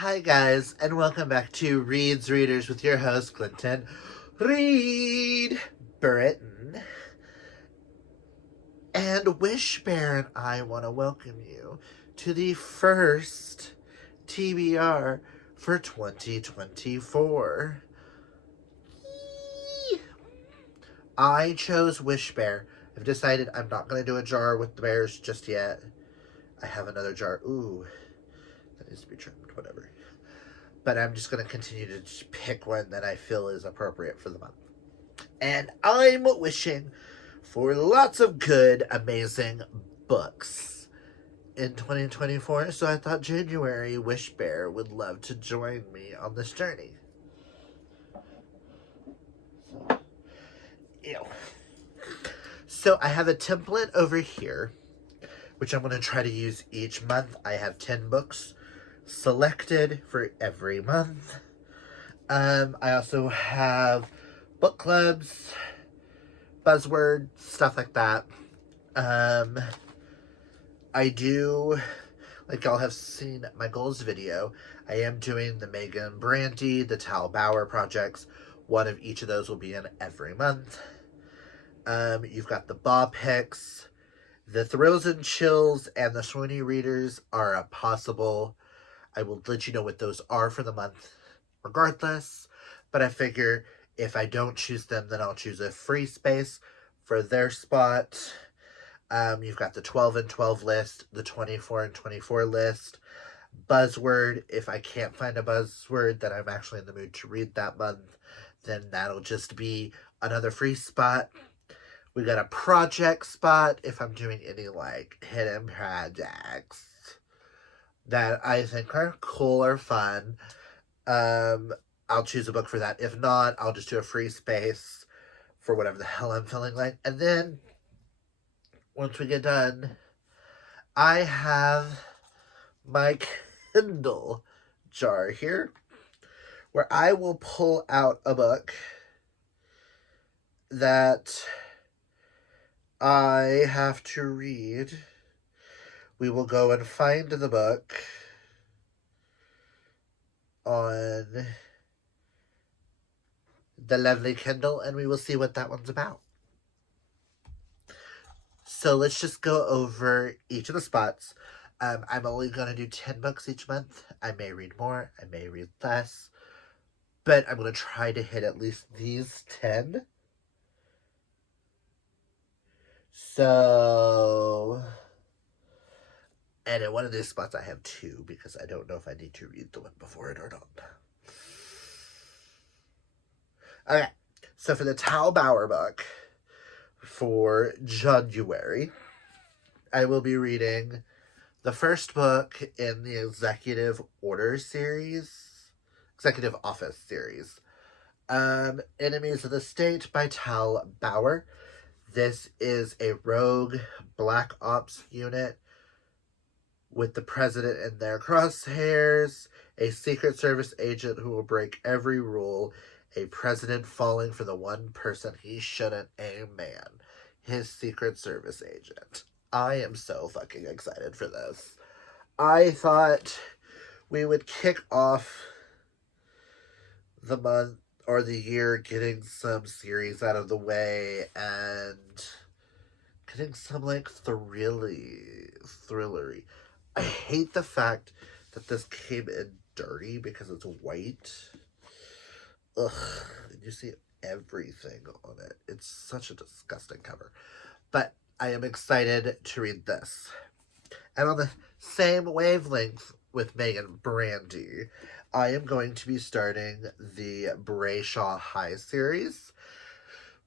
Hi guys, and welcome back to Reed's Readers with your host, Clinton Reed Britton. And Wish Bear and I want to welcome you to the first TBR for 2024. I chose Wish Bear. I've decided I'm not going to do a jar with the bears just yet. I have another jar. Ooh, that needs to be trimmed, whatever. But I'm just going to continue to pick one that I feel is appropriate for the month. And I'm wishing for lots of good, amazing books in 2024. So I thought January Wish Bear would love to join me on this journey. So I have a template over here, which I'm going to try to use each month. I have 10 books selected for every month. I also have book clubs, buzzword, stuff like that. I do, like y'all have seen my goals video, I am doing the Megan Brandy, the Tal Bauer projects. One of each of those will be in every month. You've got the Bob picks, the Thrills and Chills, and the Swoony Readers are a possible. I will let you know what those are for the month regardless, but I figure if I don't choose them, then I'll choose a free space for their spot. You've got the 12 and 12 list, the 24 and 24 list, buzzword. If I can't find a buzzword that I'm actually in the mood to read that month, then that'll just be another free spot. We got a project spot if I'm doing any like hidden projects that I think are cool or fun. I'll choose a book for that. If not, I'll just do a free space for whatever the hell I'm feeling like. And then once we get done, I have my Kindle jar here where I will pull out a book that I have to read. We will go and find the book on the lovely Kindle, and we will see what that one's about. So let's just go over each of the spots. I'm only going to do 10 books each month. I may read more, I may read less, but I'm going to try to hit at least these 10. So, and in one of these spots I have 2 because I don't know if I need to read the one before it or not. Okay, so for the Tal Bauer book for January, I will be reading the first book in the Executive Order series, Executive Office series, Enemies of the State by Tal Bauer. This is a rogue black ops unit with the president in their crosshairs, a Secret Service agent who will break every rule, a president falling for the one person he shouldn't, a man, his Secret Service agent. I am so fucking excited for this. I thought we would kick off the month or the year getting some series out of the way and getting some like thrillery. I hate the fact that this came in dirty because it's white. Ugh, and you see everything on it. It's such a disgusting cover. But I am excited to read this. And on the same wavelength with Megan Brandy, I am going to be starting the Brayshaw High series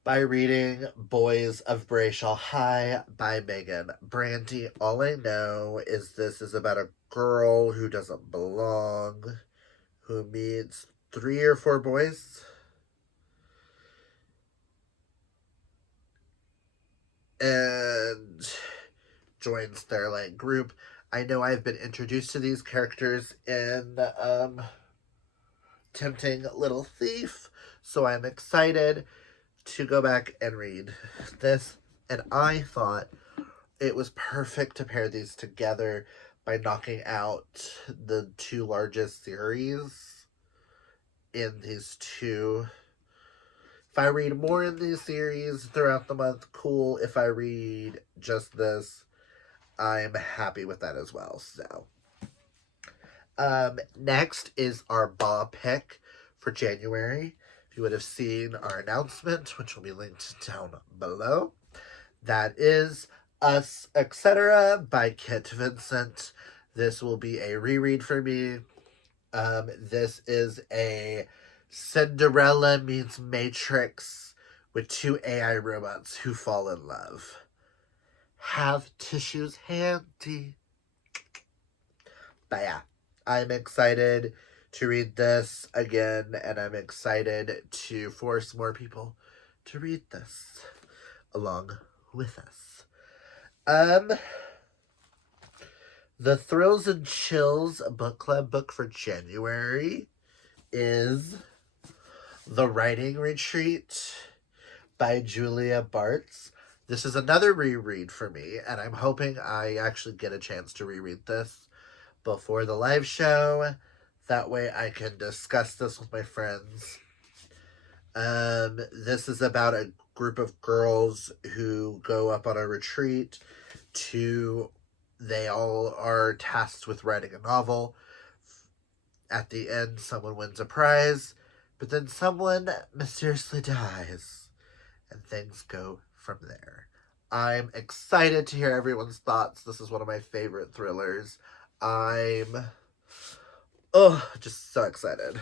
by reading Boys of Brayshaw High by Megan Brandy. All I know is this is about a girl who doesn't belong, who meets 3 or 4 boys and joins their like group. I know I've been introduced to these characters in Tempting Little Thief, so I'm excited to go back and read this. And I thought it was perfect to pair these together by knocking out the two largest series in these two. If I read more in these series throughout the month, cool. If I read just this, I'm happy with that as well. So, next is our ball pick for January. If you would have seen our announcement, which will be linked down below, that is Us, Etc. by Kit Vincent. This will be a reread for me. This is a Cinderella meets Matrix with two AI robots who fall in love. Have tissues handy. But yeah, I'm excited to read this again, and I'm excited to force more people to read this along with us. The Thrills and Chills book club book for January is The Writing Retreat by Julia Bartz. This is another reread for me, and I'm hoping I actually get a chance to reread this before the live show. That way I can discuss this with my friends. This is about a group of girls who go up on a retreat they all are tasked with writing a novel. At the end, someone wins a prize, but then someone mysteriously dies, and things go from there. I'm excited to hear everyone's thoughts. This is one of my favorite thrillers. I'm just so excited.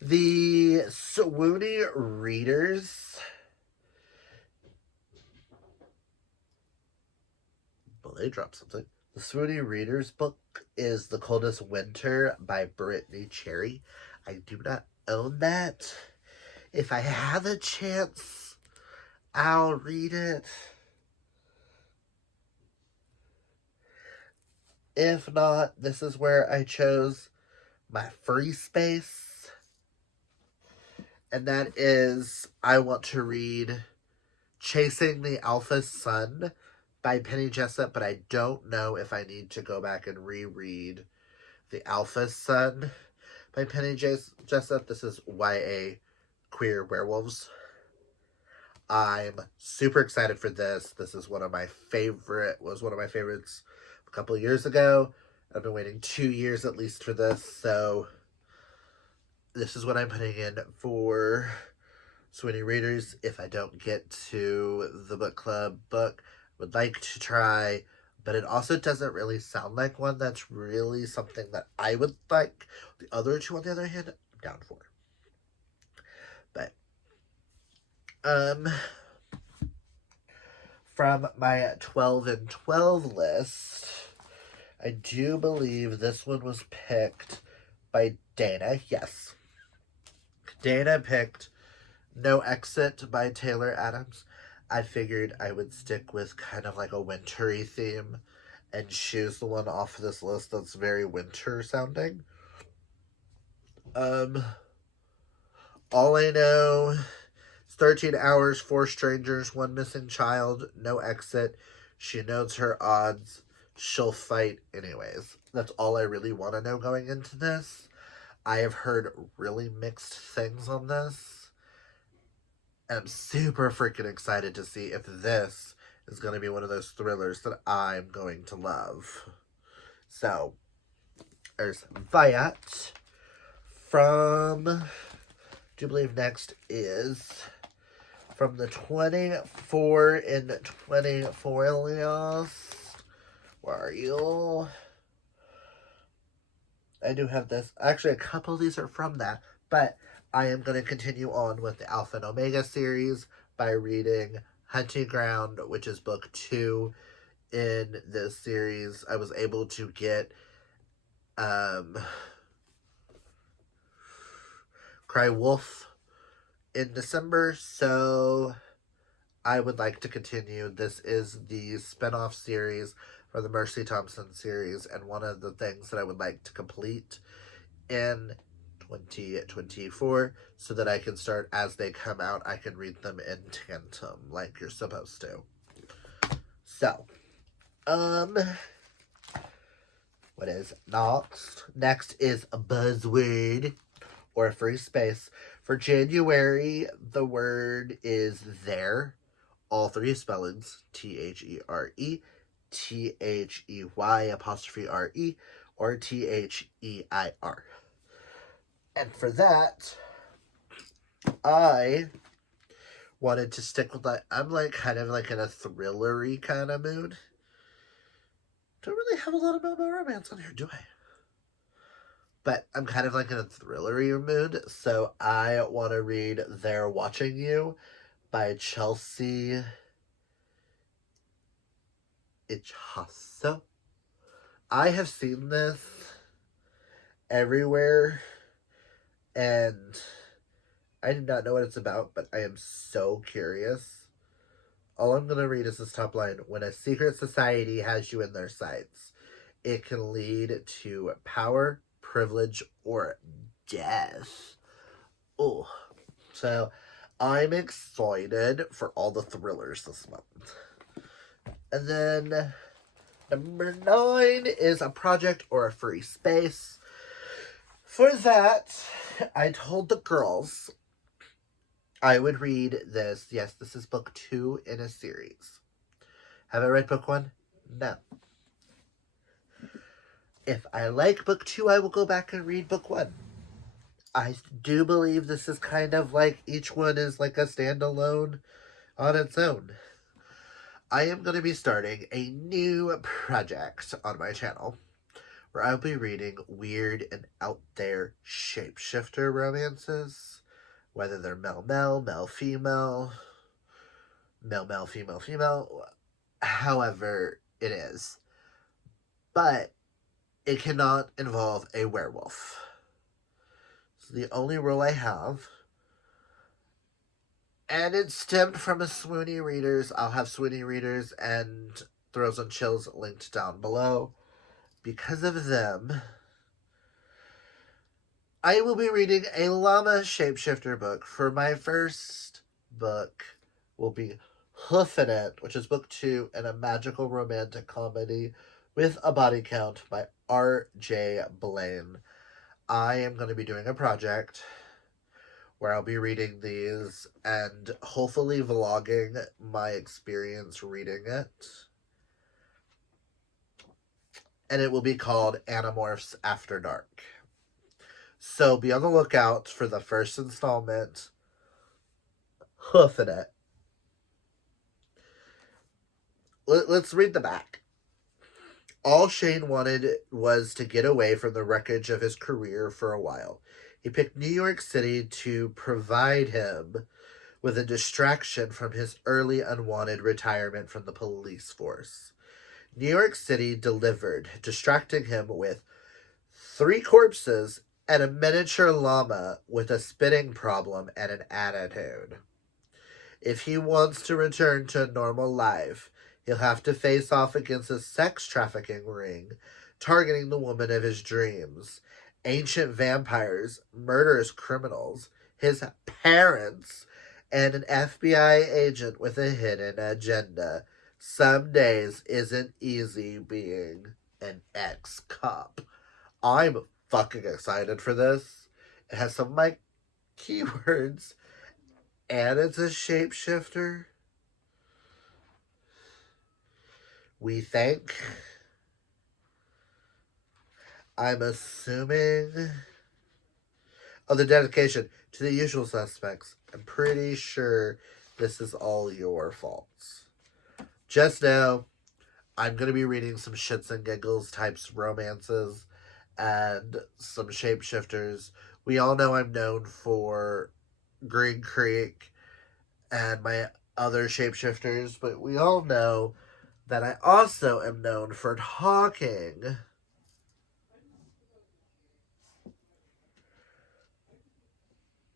The Swoony Readers. Well, they dropped something. The Swoony Readers book is The Coldest Winter by Brittany Cherry. I do not own that. If I have a chance, I'll read it. If not, this is where I chose my free space. And that is, I want to read Chasing the Alpha Sun by Penny Jessup, but I don't know if I need to go back and reread The Alpha Sun by Penny Jessup. This is YA queer werewolves. I'm super excited for this. This is one of my favorites a couple of years ago. I've been waiting 2 years at least for this, so this is what I'm putting in for Swoony Readers. If I don't get to the book club book, would like to try, but it also doesn't really sound like one that's really something that I would like. The other two, on the other hand, I'm down for. But from my 12 and 12 list, I do believe this one was picked by Dana. Yes. Dana picked No Exit by Taylor Adams. I figured I would stick with kind of like a wintry theme and choose the one off of this list that's very winter sounding. All I know is 13 hours, 4 strangers, 1 missing child, no exit. She knows her odds. She'll fight anyways. That's all I really want to know going into this. I have heard really mixed things on this. I'm super freaking excited to see if this is going to be one of those thrillers that I'm going to love. So, there's Viat. I do believe next is from the 24 and 24 list. Where are you? I do have this. Actually, a couple of these are from that, but I am going to continue on with the Alpha and Omega series by reading Hunting Ground, which is book 2 in this series. I was able to get Cry Wolf in December, so I would like to continue. This is the spinoff series for the Mercy Thompson series, and one of the things that I would like to complete in 2024 so that I can start as they come out. I can read them in tandem like you're supposed to. So, What is next? Next is a buzzword or a free space. For January, the word is there. All three spellings: THERE, THEY or THEIR. And for that, I wanted to stick with that. I'm like kind of like in a thrillery kind of mood. Don't really have a lot of romance on here, do I? But I'm kind of like in a thrillery mood, so I want to read They're Watching You by Chelsea Ichaso. I have seen this everywhere, and I do not know what it's about, but I am so curious. All I'm going to read is this top line. When a secret society has you in their sights, it can lead to power, privilege, or death. Oh, so I'm excited for all the thrillers this month. And then number 9 is a project or a free space. For that, I told the girls I would read this. Yes, this is book 2 in a series. Have I read book 1? No. If I like book 2, I will go back and read book 1. I do believe this is kind of like each one is like a standalone on its own. I am going to be starting a new project on my channel where I'll be reading weird and out there shapeshifter romances. Whether they're male, female, female, however it is. But it cannot involve a werewolf. It's the only rule I have. And it stemmed from a Swoony Readers. I'll have Swoony Readers and Throws and Chills linked down below. Because of them, I will be reading a llama shapeshifter book. For my first book will be Hoofin' It, which is book 2 and a magical romantic comedy with a body count by R.J. Blaine. I am going to be doing a project where I'll be reading these and hopefully vlogging my experience reading it. And it will be called Animorphs After Dark. So be on the lookout for the first installment, Hoofin' It. Let's read the back. All Shane wanted was to get away from the wreckage of his career for a while. He picked New York City to provide him with a distraction from his early unwanted retirement from the police force. New York City delivered, distracting him with 3 corpses and a miniature llama with a spitting problem and an attitude. If he wants to return to a normal life, he'll have to face off against a sex trafficking ring targeting the woman of his dreams, ancient vampires, murderous criminals, his parents, and an FBI agent with a hidden agenda. Some days isn't easy being an ex-cop. I'm fucking excited for this. It has some of my keywords, and it's a shapeshifter. We think. I'm assuming. Oh, the dedication to the usual suspects. I'm pretty sure this is all your faults. Just know, I'm going to be reading some shits and giggles types romances and some shapeshifters. We all know I'm known for Green Creek and my other shapeshifters, but we all know that I also am known for talking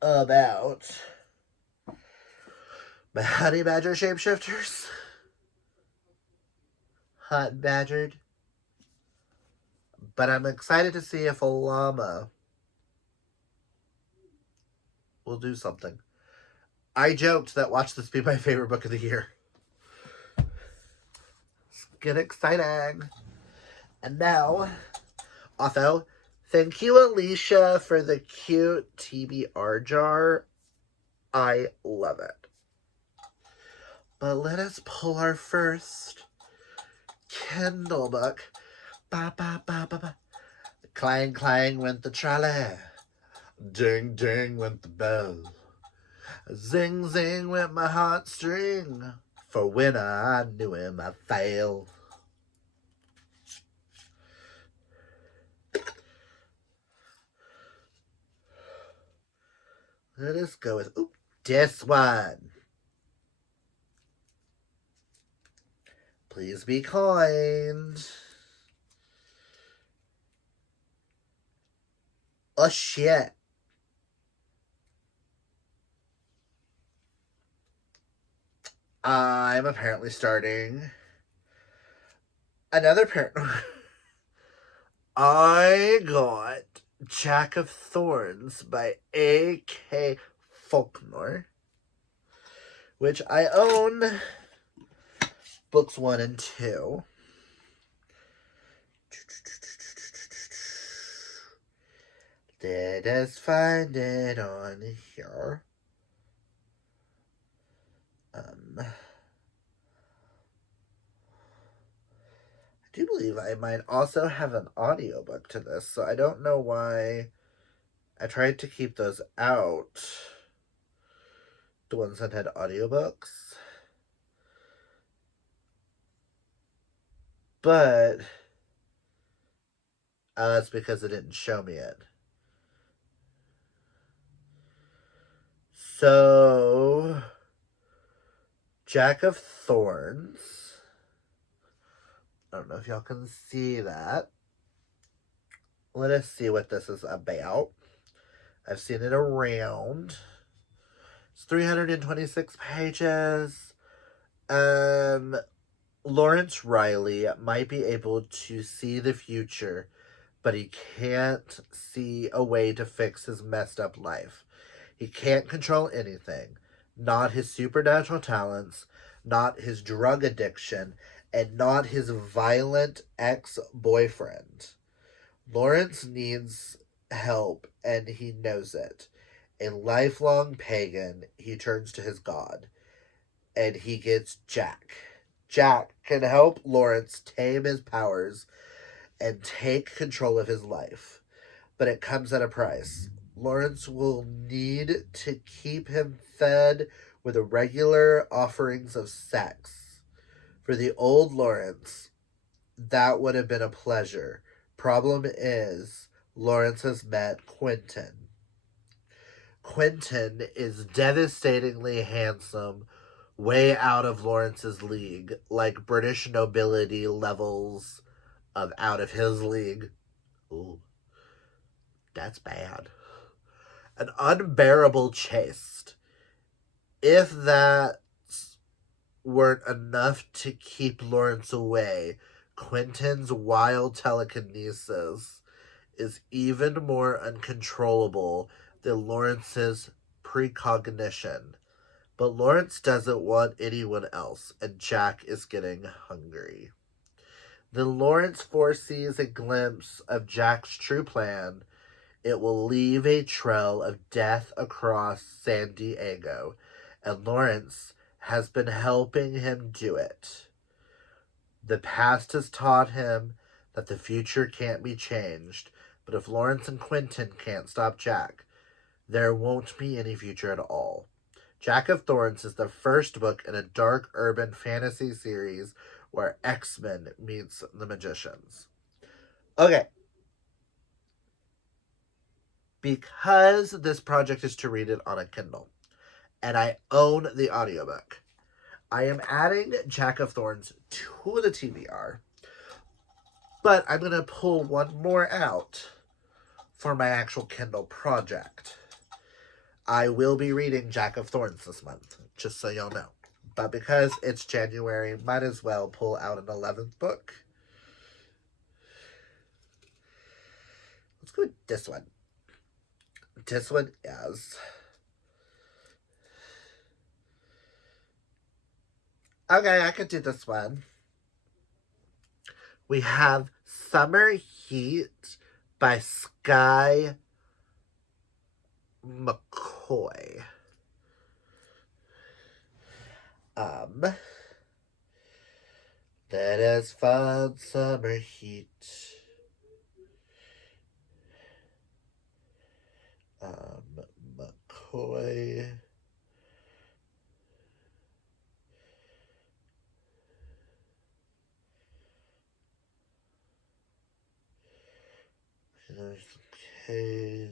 about my honey badger shapeshifters. Hot badgered. But I'm excited to see if a llama will do something. I joked that watch this be my favorite book of the year. Get exciting. And now, Also, thank you, Alicia, for the cute TBR jar. I love it. But let us pull our first Kindle book. Ba ba ba ba ba. Clang clang went the trolley. Ding ding went the bell. Zing zing went my heartstring. For when I knew him, I failed. Let us go with this one. Please be kind. Oh shit. I'm apparently starting another parent. I got Jack of Thorns by A.K. Faulkner, which I own books 1 and 2. Let us find it on here. I do believe I might also have an audiobook to this, so I don't know why I tried to keep those out. The ones that had audiobooks. But that's because it didn't show me it. So, Jack of Thorns. I don't know if y'all can see that. Let us see what this is about. I've seen it around. It's 326 pages. Lawrence Riley might be able to see the future, but he can't see a way to fix his messed up life. He can't control anything. Not his supernatural talents, not his drug addiction, and not his violent ex-boyfriend. Lawrence needs help, and he knows it. A lifelong pagan, he turns to his god, and he gets Jack. Jack can help Lawrence tame his powers and take control of his life, but it comes at a price. Lawrence will need to keep him fed with regular offerings of sex. For the old Lawrence, that would have been a pleasure. Problem is, Lawrence has met Quentin. Quentin is devastatingly handsome, way out of Lawrence's league, like British nobility levels of out of his league. Ooh, that's bad. An unbearable chaste. If that weren't enough to keep Lawrence away, Quentin's wild telekinesis is even more uncontrollable than Lawrence's precognition. But Lawrence doesn't want anyone else, and Jack is getting hungry. Then Lawrence foresees a glimpse of Jack's true plan. It will leave a trail of death across San Diego, and Lawrence has been helping him do it. The past has taught him that the future can't be changed, but if Lawrence and Quentin can't stop Jack, there won't be any future at all. Jack of Thorns is the first book in a dark urban fantasy series where X-Men meets the magicians. Okay. Because this project is to read it on a Kindle, and I own the audiobook, I am adding Jack of Thorns to the TBR, but I'm going to pull one more out for my actual Kindle project. I will be reading Jack of Thorns this month, just so y'all know. But because it's January, might as well pull out an 11th book. Let's go with this one. This one is... Okay, I could do this one. We have Summer Heat by Sky McCoy. Let us find summer heat. McCoy. There's K's.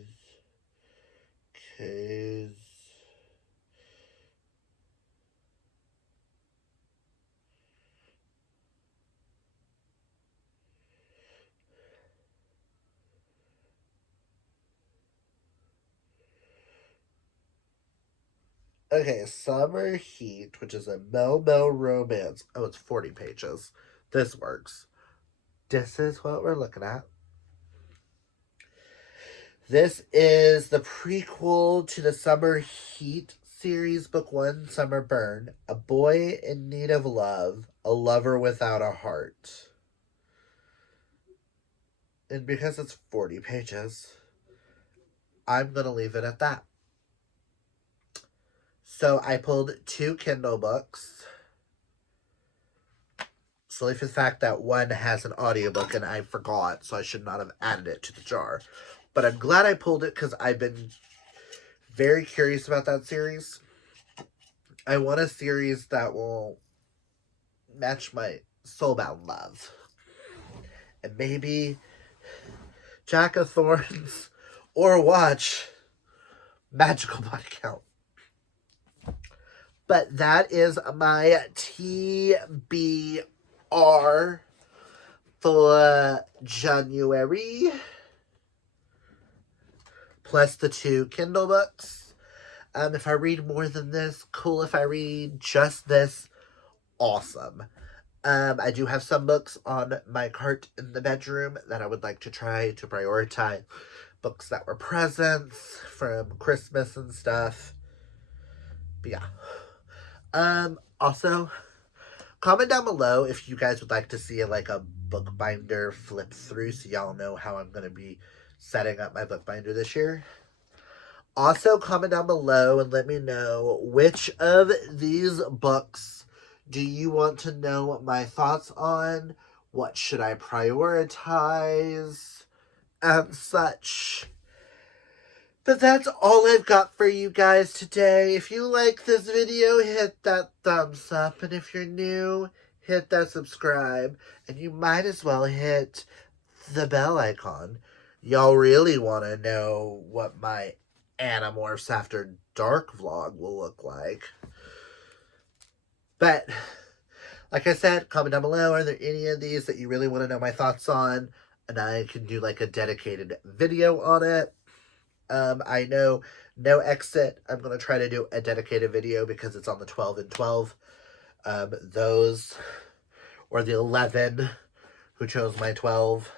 K's. Okay, Summer Heat, which is a Mel romance. Oh, it's 40 pages. This works. This is what we're looking at. This is the prequel to the Summer Heat series, Book 1, Summer Burn. A boy in need of love, a lover without a heart. And because it's 40 pages, I'm going to leave it at that. So I pulled 2 Kindle books. Solely for the fact that one has an audiobook and I forgot, so I should not have added it to the jar. But I'm glad I pulled it because I've been very curious about that series. I want a series that will match my soulbound love. And maybe Jack of Thorns or watch Magical Body Count. But that is my TBR for January. Plus the 2 Kindle books. If I read more than this, cool. If I read just this, awesome. I do have some books on my cart in the bedroom that I would like to try to prioritize. Books that were presents from Christmas and stuff. But yeah. Also, comment down below if you guys would like to see like a bookbinder flip through so y'all know how I'm going to be setting up my bookbinder this year. Also, comment down below and let me know which of these books do you want to know my thoughts on? What should I prioritize? And such. But that's all I've got for you guys today. If you like this video, hit that thumbs up. And if you're new, hit that subscribe. And you might as well hit the bell icon. Y'all really want to know what my Animorphs After Dark vlog will look like. But, like I said, comment down below. Are there any of these that you really want to know my thoughts on? And I can do like a dedicated video on it. I know No Exit, I'm going to try to do a dedicated video because it's on the 12 and 12. Those, or the 11 who chose my 12,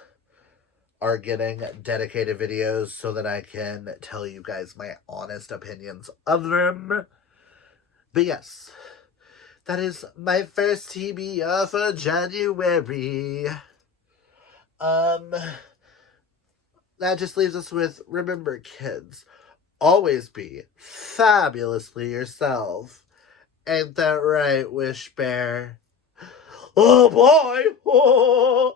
are getting dedicated videos so that I can tell you guys my honest opinions of them. But yes, that is my first TBR for January. That just leaves us with, remember kids, always be fabulously yourself. Ain't that right, Wish Bear? Oh boy! Oh.